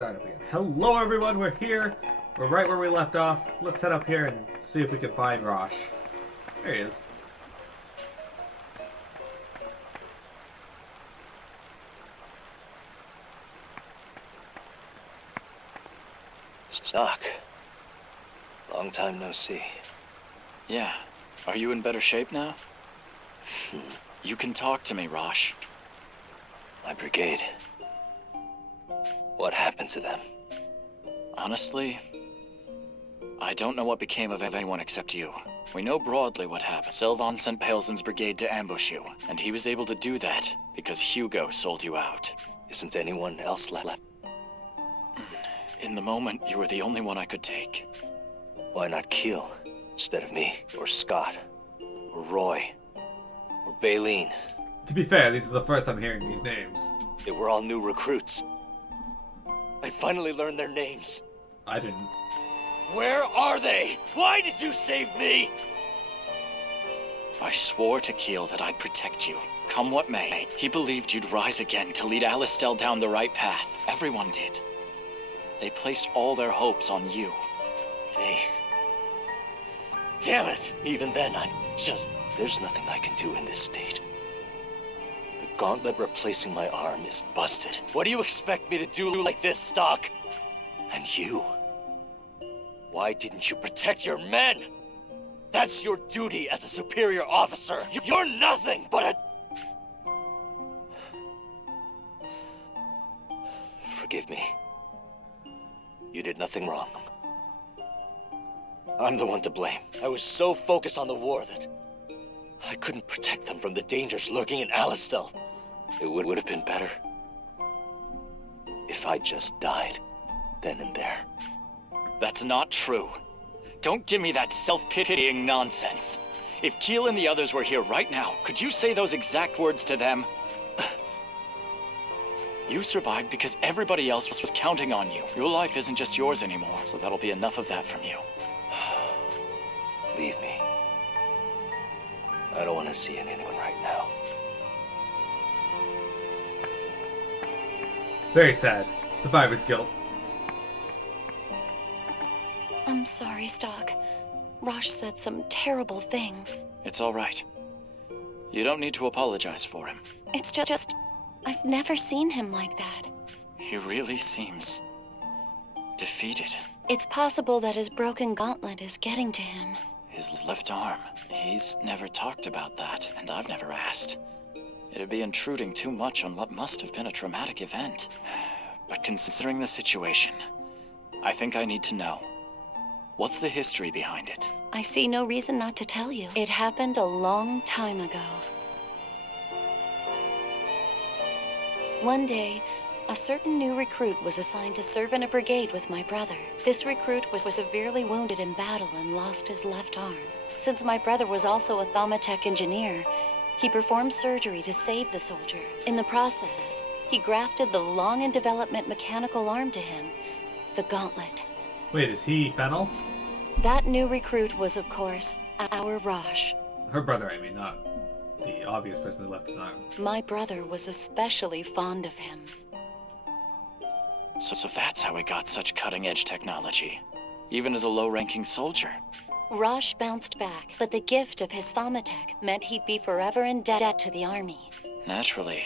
Start up again. Hello everyone, we're here. We're right where we left off. Let's head up here and see if we can find Rosh. There he is. Stock. Long time no see. Yeah. Are you in better shape now? You can talk to me, Rosh. My brigade. What happened to them? Honestly, I don't know what became of anyone except you. We know broadly what happened. Sylvan sent Paleson's brigade to ambush you, and he was able to do that because Hugo sold you out. Isn't anyone else left? In the moment, you were the only one I could take. Why not Keel instead of me? Or Scott? Or Roy? Or Baleen? To be fair, this is the first I'm hearing these names. They were all new recruits. I finally learned their names. I didn't. Where are they? Why did you save me? I swore to Keel that I'd protect you, come what may. He believed you'd rise again to lead Alistel down the right path. Everyone did. They placed all their hopes on you. Damn it! Even then, there's nothing I can do in this state. The gauntlet replacing my arm is busted. What do you expect me to do like this, Stock? And you? Why didn't you protect your men? That's your duty as a superior officer. You're nothing but a... Forgive me. You did nothing wrong. I'm the one to blame. I was so focused on the war that I couldn't protect them from the dangers lurking in Alistel. It would have been better if I just died then and there. That's not true. Don't give me that self-pitying nonsense. If Keel and the others were here right now, could you say those exact words to them? You survived because everybody else was counting on you. Your life isn't just yours anymore, so that'll be enough of that from you. Leave me. I don't want to see anyone right now. Very sad. Survivor's guilt. I'm sorry, Stock. Rosh said some terrible things. It's all right. You don't need to apologize for him. It's just... I've never seen him like that. He really seems... defeated. It's possible that his broken gauntlet is getting to him. His left arm. He's never talked about that, and I've never asked. It'd be intruding too much on what must have been a traumatic event. But considering the situation, I think I need to know. What's the history behind it? I see no reason not to tell you. It happened a long time ago. One day, a certain new recruit was assigned to serve in a brigade with my brother. This recruit was severely wounded in battle and lost his left arm. Since my brother was also a Thaumatech engineer, he performed surgery to save the soldier. In the process, he grafted the long-in-development mechanical arm to him, the gauntlet. Wait, is he Fennel? That new recruit was, of course, our Rosh. Her brother, I mean, not the obvious person who left his arm. My brother was especially fond of him. So that's how he got such cutting-edge technology, even as a low-ranking soldier. Rosh bounced back, but the gift of his Thaumatech meant he'd be forever in debt to the army. Naturally,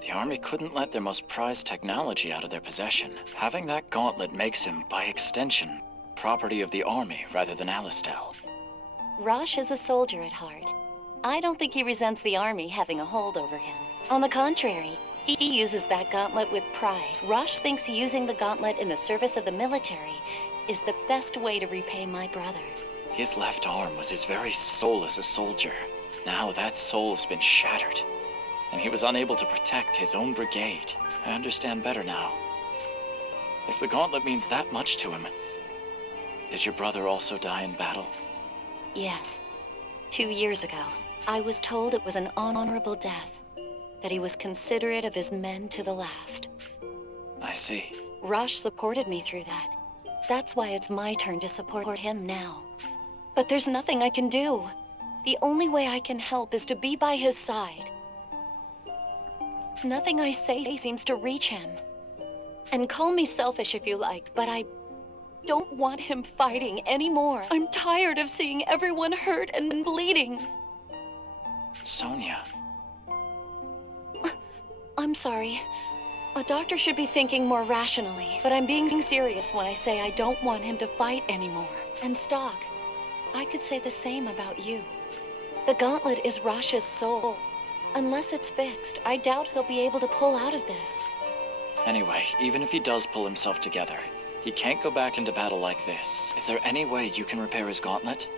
the army couldn't let their most prized technology out of their possession. Having that gauntlet makes him, by extension, property of the army rather than Alistel. Rosh is a soldier at heart. I don't think he resents the army having a hold over him. On the contrary, he uses that gauntlet with pride. Rosh thinks using the gauntlet in the service of the military is the best way to repay my brother. His left arm was his very soul as a soldier. Now that soul's been shattered, and he was unable to protect his own brigade. I understand better now. If the gauntlet means that much to him, did your brother also die in battle? Yes. 2 years ago, I was told it was an honorable death, that he was considerate of his men to the last. I see. Rosh supported me through that. That's why it's my turn to support him now. But there's nothing I can do. The only way I can help is to be by his side. Nothing I say seems to reach him. And call me selfish if you like, but I don't want him fighting anymore. I'm tired of seeing everyone hurt and bleeding. Sonia. I'm sorry. A doctor should be thinking more rationally, but I'm being serious when I say I don't want him to fight anymore. And Stock, I could say the same about you. The gauntlet is Rasha's soul. Unless it's fixed, I doubt he'll be able to pull out of this. Anyway, even if he does pull himself together, he can't go back into battle like this. Is there any way you can repair his gauntlet?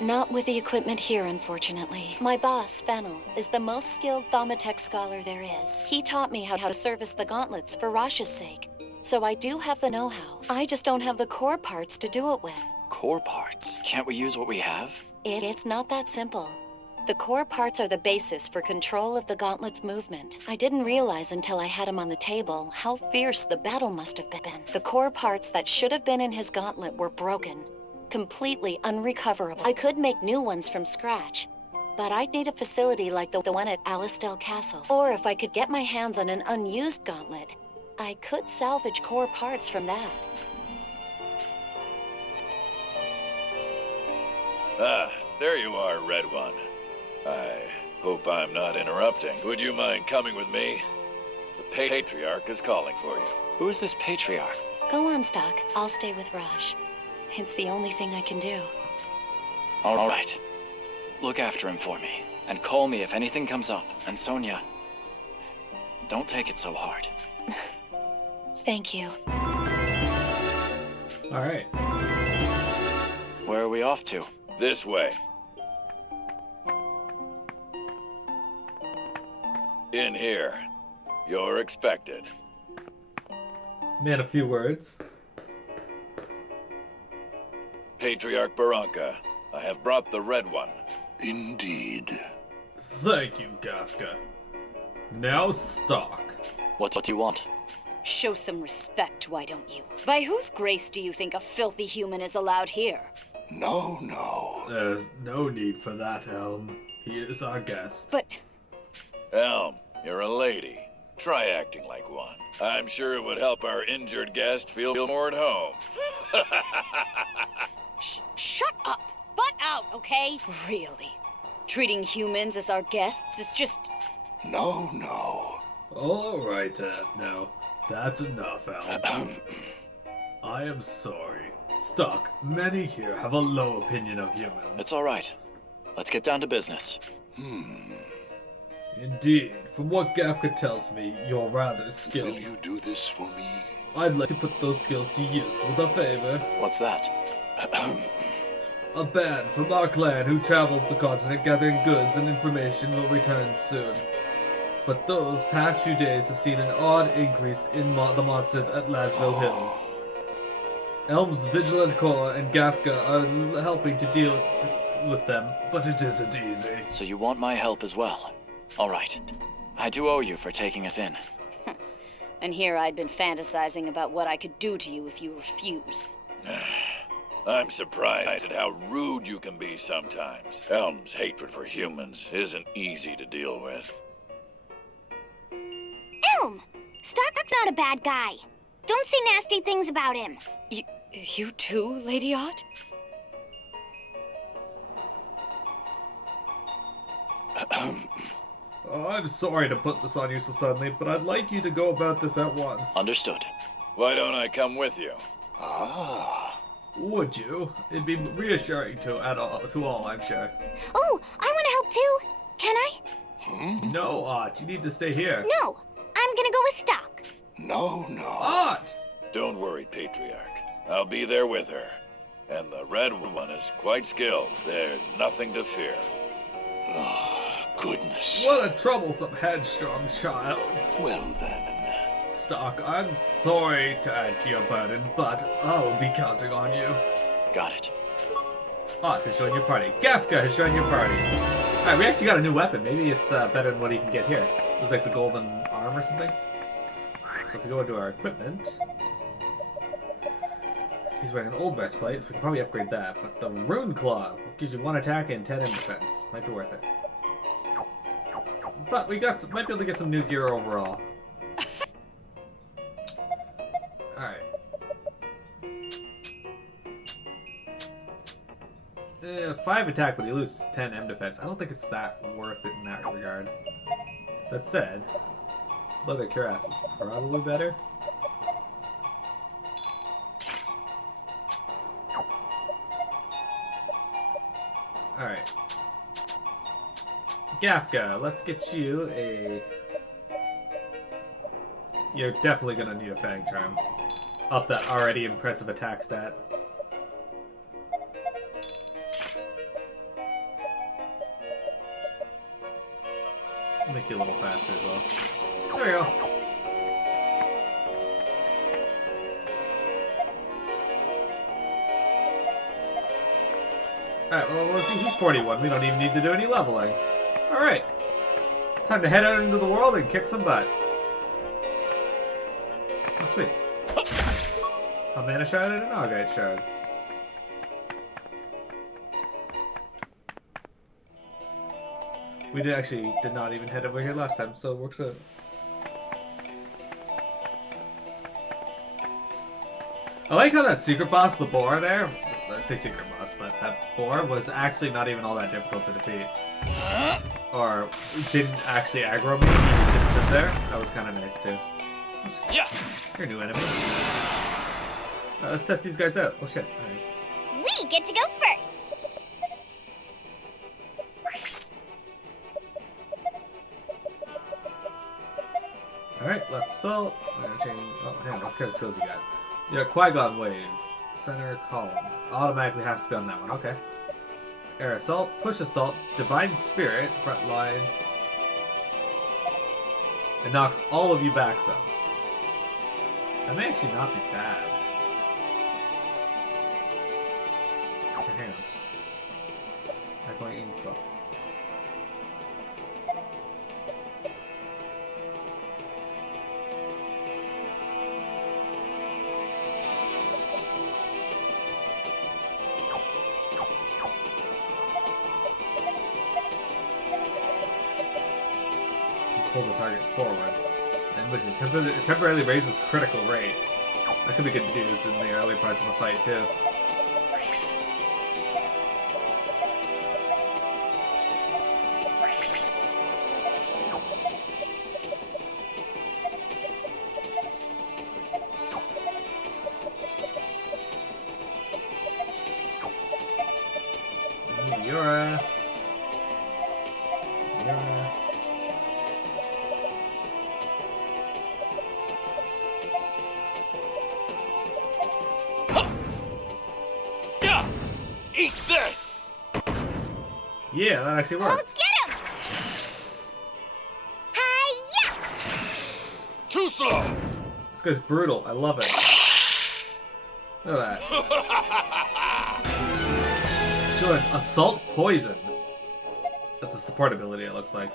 Not with the equipment here, unfortunately. My boss, Fennel, is the most skilled Thaumatex scholar there is. He taught me how to service the gauntlets for Rasha's sake. So I do have the know-how. I just don't have the core parts to do it with. Core parts? Can't we use what we have? It's not that simple. The core parts are the basis for control of the gauntlet's movement. I didn't realize until I had him on the table how fierce the battle must have been. The core parts that should have been in his gauntlet were broken. Completely unrecoverable. I could make new ones from scratch, but I'd need a facility like the one at Alistel Castle. Or if I could get my hands on an unused gauntlet, I could salvage core parts from that. Ah, there you are, Red One. I hope I'm not interrupting. Would you mind coming with me? The Patriarch is calling for you. Who is this Patriarch? Go on, Stock. I'll stay with Raj. It's the only thing I can do. All right. Look after him for me, and call me if anything comes up. And Sonia, don't take it so hard. Thank you. Alright. Where are we off to? This way. In here. You're expected. Man, a few words. Patriarch Baranka, I have brought the Red One. Indeed. Thank you, Gafka. Now, Stock. What do you want? Show some respect, why don't you? By whose grace do you think a filthy human is allowed here? No, no. There's no need for that, Elm. He is our guest. But Elm, you're a lady. Try acting like one. I'm sure it would help our injured guest feel more at home. shut up! Butt out, okay? Really? Treating humans as our guests is just... No, no. Alright, now. That's enough, Elm. I am sorry. Stock, many here have a low opinion of humans. It's all right. Let's get down to business. Indeed, from what Gafka tells me, you're rather Will skilled. you do this for me? I'd like to put those skills to use with a favor. What's that? A band from our clan who travels the continent gathering goods and information will return soon. But those past few days have seen an odd increase in the monsters at Lasville Hills. Elm's Vigilant Corps and Gafka are helping to deal with them, but it isn't easy. So you want my help as well? All right. I do owe you for taking us in. And here I'd been fantasizing about what I could do to you if you refuse. I'm surprised at how rude you can be sometimes. Elm's hatred for humans isn't easy to deal with. Elm! Stock's not a bad guy. Don't say nasty things about him. You too, Lady Ott? Oh, I'm sorry to put this on you so suddenly, but I'd like you to go about this at once. Understood. Why don't I come with you? Ah. Would you? It'd be reassuring to all, I'm sure. Oh, I want to help too. Can I? No, Art, you need to stay here. No, I'm gonna go with Stock. No, no. Art! Don't worry, Patriarch. I'll be there with her. And the Red One is quite skilled. There's nothing to fear. Goodness. What a troublesome, headstrong child. Well then. Stock, I'm sorry to add to your burden, but I'll be counting on you. Got it. Art has joined your party. Gafka has joined your party. Alright, we actually got a new weapon. Maybe it's better than what he can get here. It was like the golden arm or something. So if we go into our equipment... He's wearing an old breastplate, so we can probably upgrade that. But the Rune Claw gives you 1 attack and 10 in defense. Might be worth it. But we might be able to get some new gear overall. 5 attack, but he loses 10 M defense. I don't think it's that worth it in that regard. That said, leather cuirass is probably better. Alright. Gafka, let's get you a... You're definitely gonna need a Fang Charm. Up that already impressive attack stat. Make you a little faster as well. There we go. Alright, well, let's see. He's 41. We don't even need to do any leveling. Alright. Time to head out into the world and kick some butt. Oh, sweet. A mana shard and an augite shard. We did not even head over here last time, so it works out. I like how that secret boss, the boar there, let's say secret boss, but that boar was actually not even all that difficult to defeat. Or didn't actually aggro me, he was just stood there. That was kind of nice too. Yes. You're a new enemy. Let's test these guys out. Oh shit. Alright. We get to go first. Alright, left assault. Oh, hang on, what kind of skills you got? You got Qui-Gon Wave. Center column. Automatically has to be on that one, okay. Air assault, push assault, divine spirit, front line. It knocks all of you back some. That may actually not be bad. Okay, hang on. I'm going insult. Pulls the target forward, and which it temporarily raises critical rate. That could be good to use in the early parts of a fight too. Meteora. Meteora. Eat this! Yeah, that actually I'll worked. get him! Hi-ya! Too slow! This guy's brutal. I love it. Look at that. Sure, assault poison. That's a support ability, it looks like.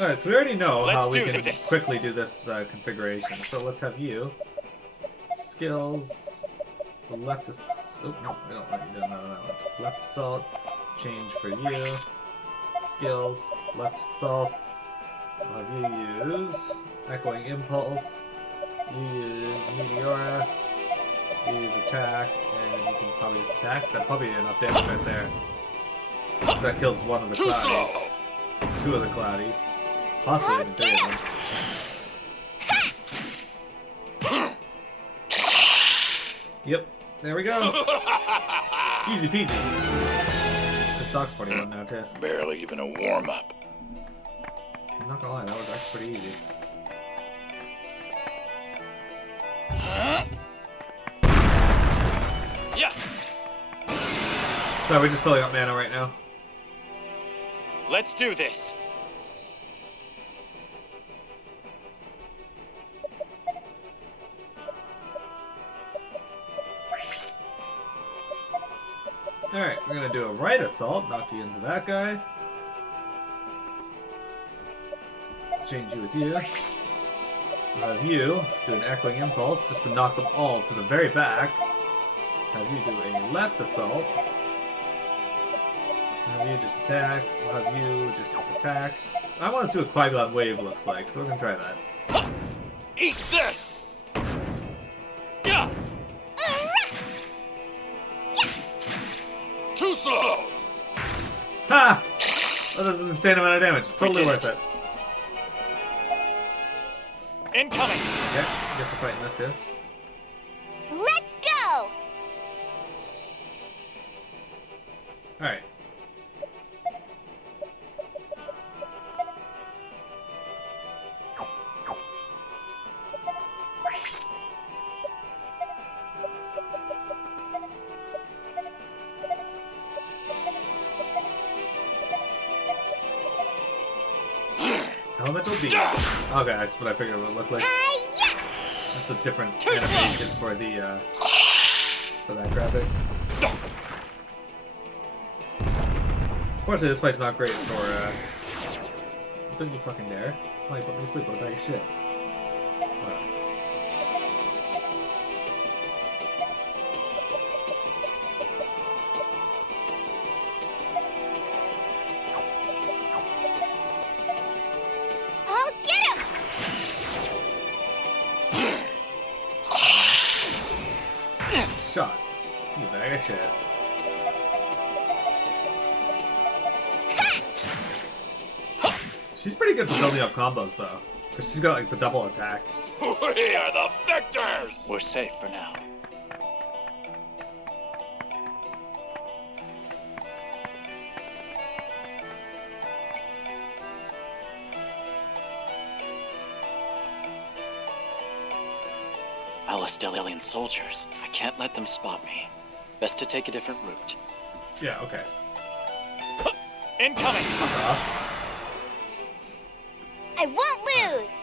Alright, so we already know how we can quickly do this configuration. So let's have you. Skills. The left is. Oh, no, I don't like you doing that on that one. Left assault. Change for you. Skills. Left assault. We'll have you use Echoing Impulse. You use Meteora. You use attack. And you can probably just attack. That'd probably be enough damage right there. So that kills one of the cloudies. Two of the cloudies. Possibly even three of them. Yep, there we go. Easy peasy. This sucks 41 now too. Barely even a warm-up. I'm not gonna lie, that was actually pretty easy. Yes! So we're just filling up mana right now. Let's do this! Alright, we're gonna do a right assault, knock you into that guy. Change you with you. We'll have you do an echoing impulse just to knock them all to the very back. Have you do a left assault. Have you just attack. We'll have you just attack. I want to see what Qui-Gon Wave looks like, so we're gonna try that. Eat this! slow! Ha! That does an insane amount of damage. Totally did worth it. it. Incoming! Okay, guess we're fighting this too. Let's go! Alright. Elemental beam. Okay, that's what I figured it would look like. Hi-ya! Just a different Too slow. animation for the for that graphic. Unfortunately, this fight's not great for don't you fucking dare. Why you put me to sleep with a bag of shit? Wow. I'll get him! Shot. You bag of shit. She's pretty good for building up combos though. Because she's got like the double attack. We are the victors! We're safe for now. Alistelian soldiers. I can't let them spot me. Best to take a different route. Yeah, okay. Incoming! I won't lose!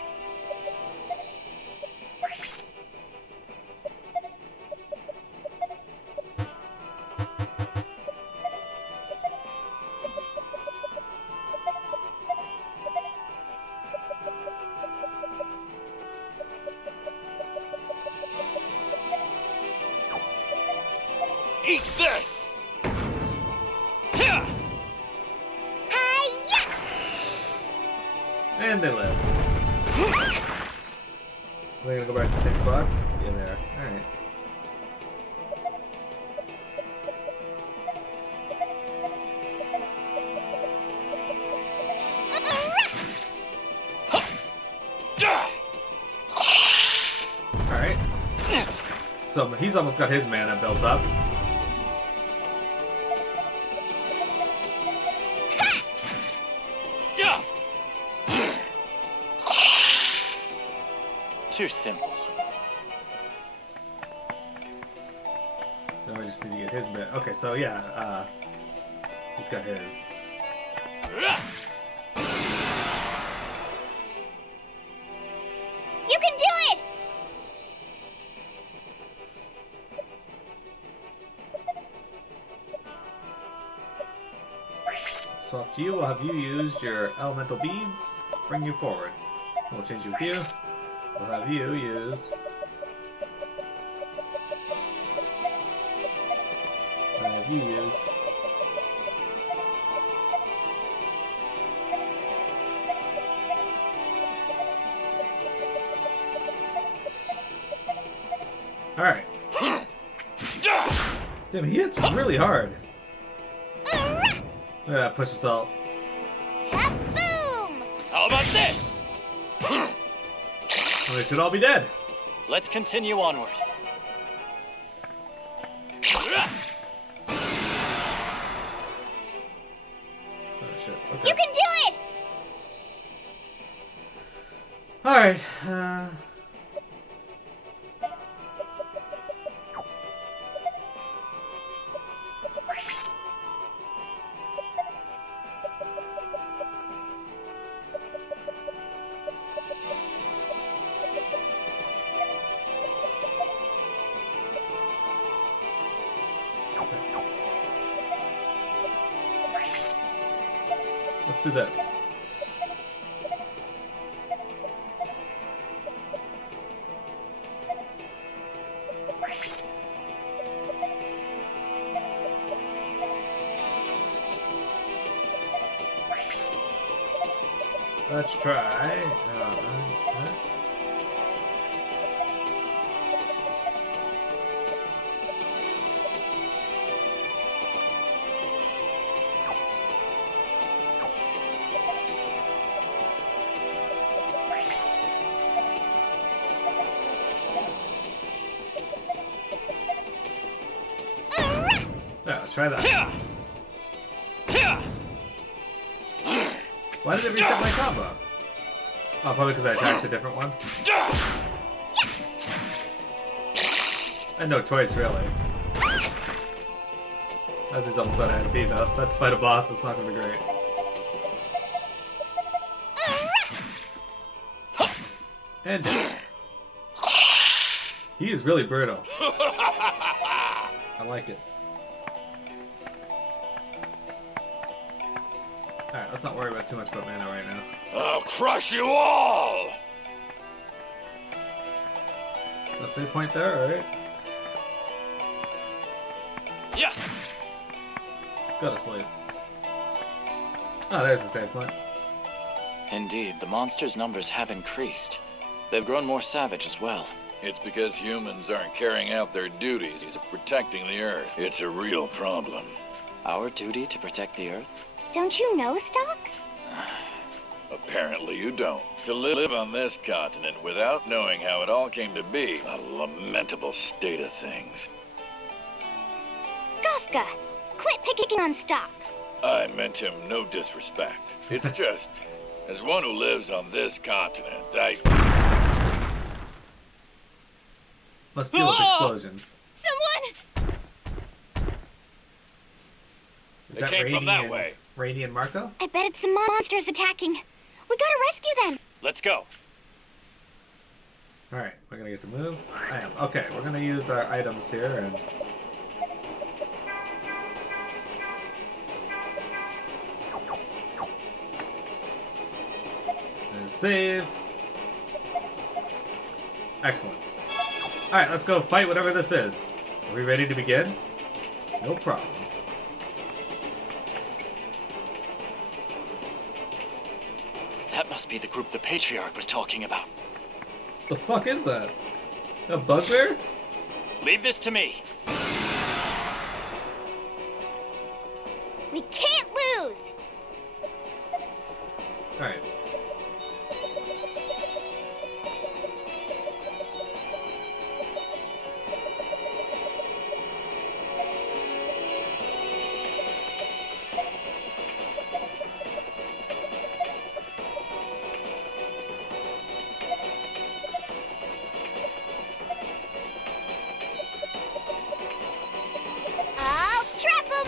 Eat this! Tja! Hi-ya! And they live. Are they gonna go back to the same spots? Yeah, they are. Alright. Alright. So he's almost got his mana built up. Yeah! Too simple. Now I just need to get his bit. Okay, so yeah, he's got his. You can do it! So up to you, we'll have you use your elemental beads, bring you forward. We'll change it with you. We'll have you use... I'll have you use... Alright. Damn, he hits really hard. Yeah, push assault. Boom! How about this? Well, they should all be dead. Let's continue onward. Oh shit, okay. You can do it! Alright, let's do this. Let's try. try that. Why did it reset my combo? Oh, probably because I attacked a different one. I had no choice, really. That is almost out of MP, though. If I have to fight a boss, it's not going to be great. And dead. He is really brutal. I like it. Alright, let's not worry about too much about mana right now. I'll crush you all! No save point there, alright. Yeah. Go to sleep. Oh, there's the save point. Indeed, the monsters' numbers have increased. They've grown more savage as well. It's because humans aren't carrying out their duties of protecting the Earth. It's a real problem. Our duty to protect the Earth? Don't you know, Stock? Apparently you don't. To live on this continent without knowing how it all came to be, a lamentable state of things. Gofka, quit picking on Stock. I meant him no disrespect. It's just, as one who lives on this continent, I... Must deal with explosions. Someone! Is They came from that way. Rainy and Marco? I bet it's some monsters attacking. We gotta rescue them. Let's go. Alright, we're gonna get to move. I am. Okay, we're gonna use our items here and... and save. Excellent. Alright, let's go fight whatever this is. Are we ready to begin? No problem. That must be the group the Patriarch was talking about. The fuck is that? A bugbear? Leave this to me. We can't lose. Alright. I'll trap them.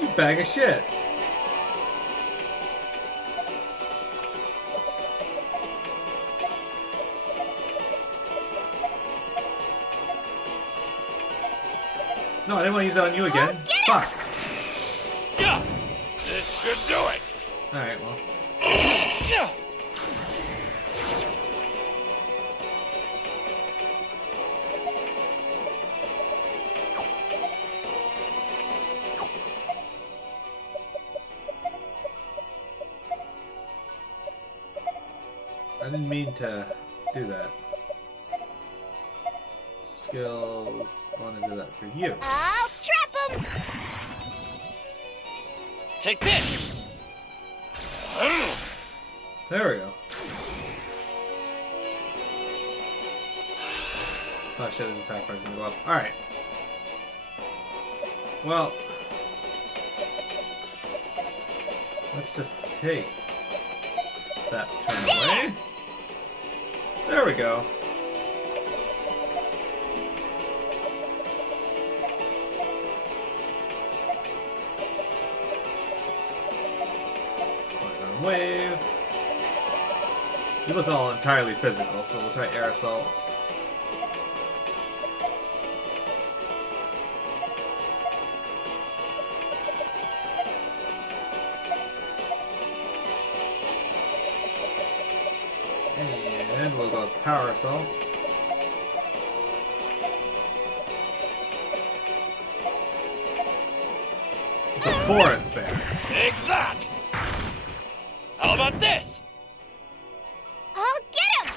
You bag of shit. No, I didn't want to use it on you again. Fuck. Yeah. This should do it. Alright, well. Yeah. I didn't mean to do that. Skills. I want to do that for you. I'll trap them. Take this! There we go. Oh shit, his attack bar's gonna go up. Alright. Well. Let's just take that turn away. There we go. Wave. You look all entirely physical, so we'll try air assault. And we'll go with power assault. It's a forest bear. Take that. How about this? I'll get him.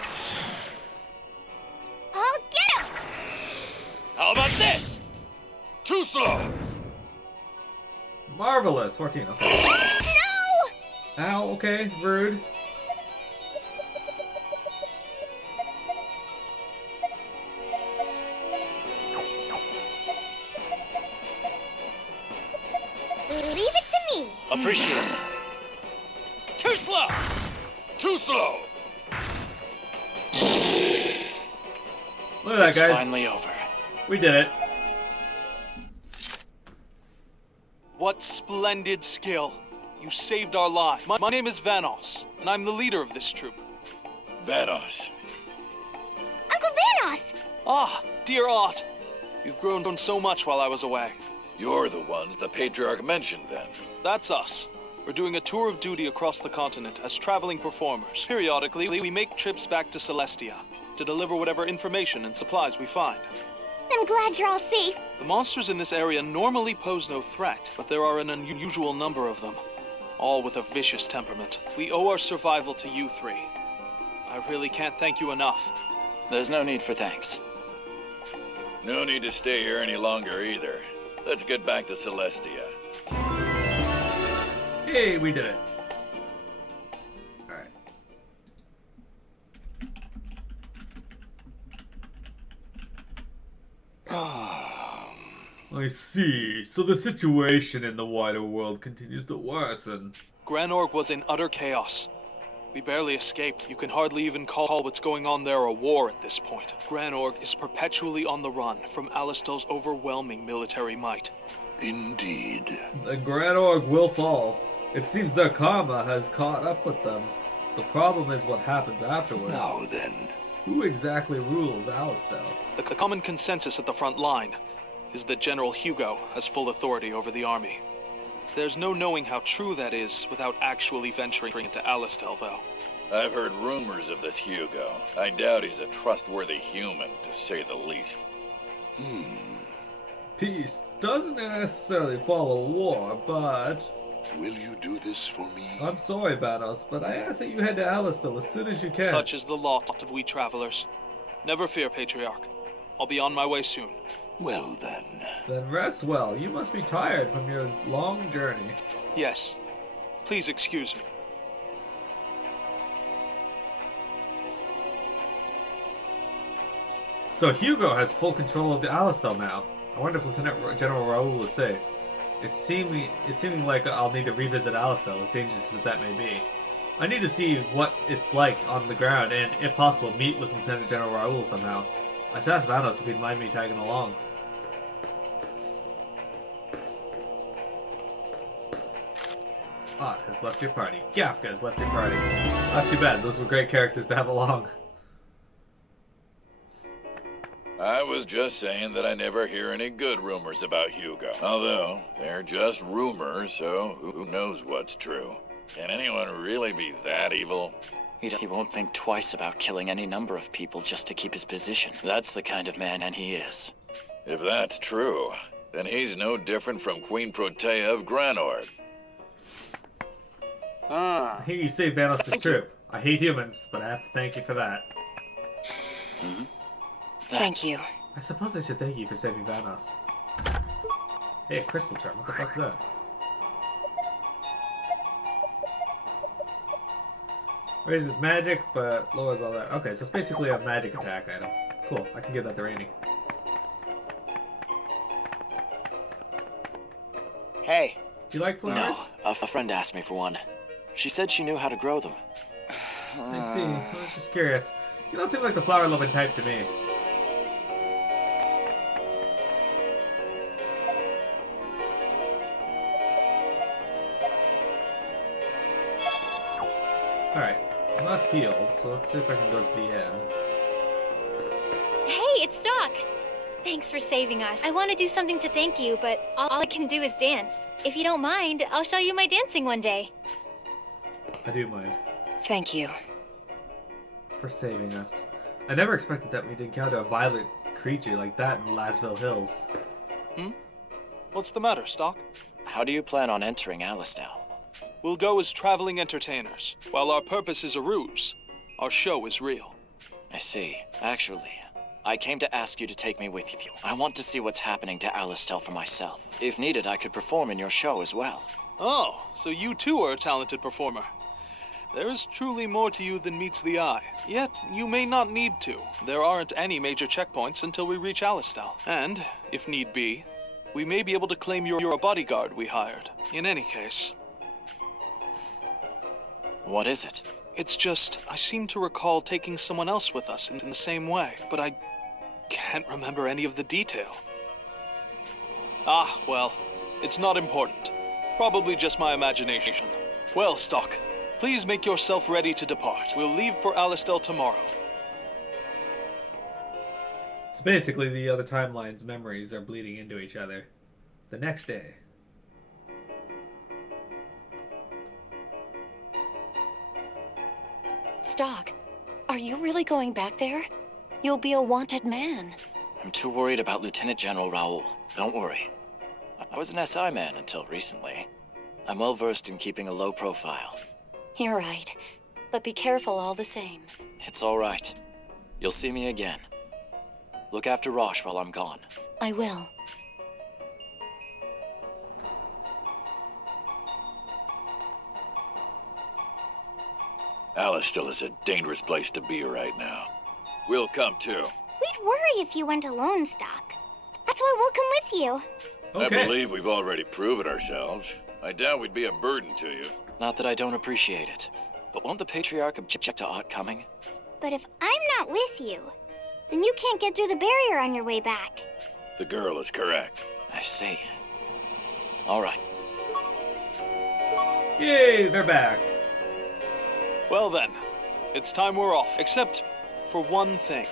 I'll get him. How about this? Too slow. Marvelous. 14. Okay. No! Ow, okay, rude. Leave it to me. Appreciate it. Too slow! Too slow! Look at that, It's guys. finally over. We did it. What splendid skill. You saved our lives. My name is Vanos, and I'm the leader of this troop. Vanos. Uncle Vanos! Ah, dear Aunt. You've grown so much while I was away. You're the ones the Patriarch mentioned then. That's us. We're doing a tour of duty across the continent as traveling performers. Periodically, we make trips back to Celestia to deliver whatever information and supplies we find. I'm glad you're all safe. The monsters in this area normally pose no threat, but there are an unusual number of them, all with a vicious temperament. We owe our survival to you three. I really can't thank you enough. There's no need for thanks. No need to stay here any longer either. Let's get back to Celestia. Hey, we did it. Alright. I see. So the situation in the wider world continues to worsen. Granorg was in utter chaos. We barely escaped. You can hardly even call what's going on there a war at this point. Granorg is perpetually on the run from Alistel's overwhelming military might. Indeed. The Grand Org will fall. It seems their karma has caught up with them. The problem is what happens afterwards. Now then. Who exactly rules Alistel? The common consensus at the front line is that General Hugo has full authority over the army. There's no knowing how true that is without actually venturing into Alistel, though. I've heard rumors of this Hugo. I doubt he's a trustworthy human, to say the least. Peace doesn't necessarily follow war, but... Will you do this for me? I'm sorry, Vanos, but I ask that you head to Alistel as soon as you can. Such is the lot of we travelers. Never fear, Patriarch. I'll be on my way soon. Well then. Then rest well. You must be tired from your long journey. Yes. Please excuse me. So Hugo has full control of the Alistel now. I wonder if Lieutenant General Raoul is safe. It's seeming like I'll need to revisit Alistel, as dangerous as that may be. I need to see what it's like on the ground, and, if possible, meet with Lieutenant General Raoul somehow. I should ask Vanos if he'd mind me tagging along. Ott has left your party. Gafka has left your party. Not too bad. Those were great characters to have along. I was just saying that I never hear any good rumors about Hugo. Although, they're just rumors, so who knows what's true. Can anyone really be that evil? He won't think twice about killing any number of people just to keep his position. That's the kind of man he is. If that's true, then he's no different from Queen Protea of Granorg. I hear you say Vanos is true. I hate humans, but I have to thank you for that. Thank you. I suppose I should thank you for saving Vanos. Hey, a crystal charm. What the fuck is that? Raises magic, but lowers all that. Okay, so it's basically a magic attack item. Cool, I can give that to Rainy. Hey. Do you like flowers? No, a friend asked me for one. She said she knew how to grow them. I see. I was just curious. You don't seem like the flower-loving type to me. Alright, I'm not healed, so let's see if I can go to the end. Hey, it's Doc. Thanks for saving us. I want to do something to thank you, but all I can do is dance. If you don't mind, I'll show you my dancing one day. I do mind. Thank you. For saving us. I never expected that we'd encounter a violent creature like that in Lasville Hills. What's the matter, Stock? How do you plan on entering Alistel? We'll go as traveling entertainers. While our purpose is a ruse, our show is real. I see. Actually, I came to ask you to take me with you. I want to see what's happening to Alistel for myself. If needed, I could perform in your show as well. Oh, so you too are a talented performer. There is truly more to you than meets the eye. Yet, you may not need to. There aren't any major checkpoints until we reach Alistal. And, if need be, we may be able to claim you're a bodyguard we hired. In any case... What is it? It's just, I seem to recall taking someone else with us in the same way, but I can't remember any of the detail. Ah, well, it's not important. Probably just my imagination. Well, Stock, please make yourself ready to depart. We'll leave for Alistel tomorrow. So basically, the other timeline's memories are bleeding into each other. The next day. Stock, are you really going back there? You'll be a wanted man. I'm too worried about Lieutenant General Raoul. Don't worry. I was an SI man until recently. I'm well versed in keeping a low profile. You're right, but be careful all the same. It's all right. You'll see me again. Look after Rosh while I'm gone. I will. Alistal is a dangerous place to be right now. We'll come too. We'd worry if you went alone, Stock. That's why we'll come with you. Okay. I believe we've already proven ourselves. I doubt we'd be a burden to you. Not that I don't appreciate it, but won't the Patriarch object to Ott coming? But if I'm not with you, then you can't get through the barrier on your way back. The girl is correct. I see. All right. Yay, they're back. Well then, it's time we're off, except for one thing.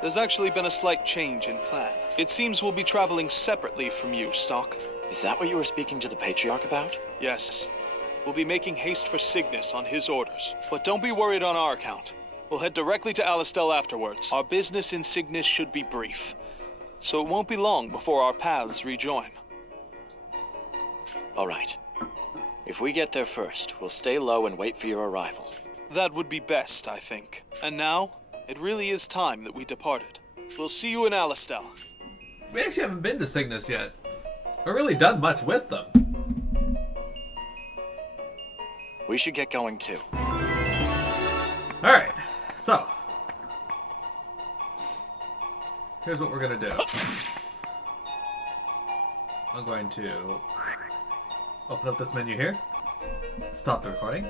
There's actually been a slight change in plan. It seems we'll be traveling separately from you, Stock. Is that what you were speaking to the Patriarch about? Yes. We'll be making haste for Cygnus on his orders. But don't be worried on our account. We'll head directly to Alistel afterwards. Our business in Cygnus should be brief, so it won't be long before our paths rejoin. All right. If we get there first, we'll stay low and wait for your arrival. That would be best, I think. And now, it really is time that we departed. We'll see you in Alistel. We actually haven't been to Cygnus yet. Or really done much with them. We should get going too. Alright, so. Here's what we're gonna do. I'm going to open up this menu here. Stop the recording.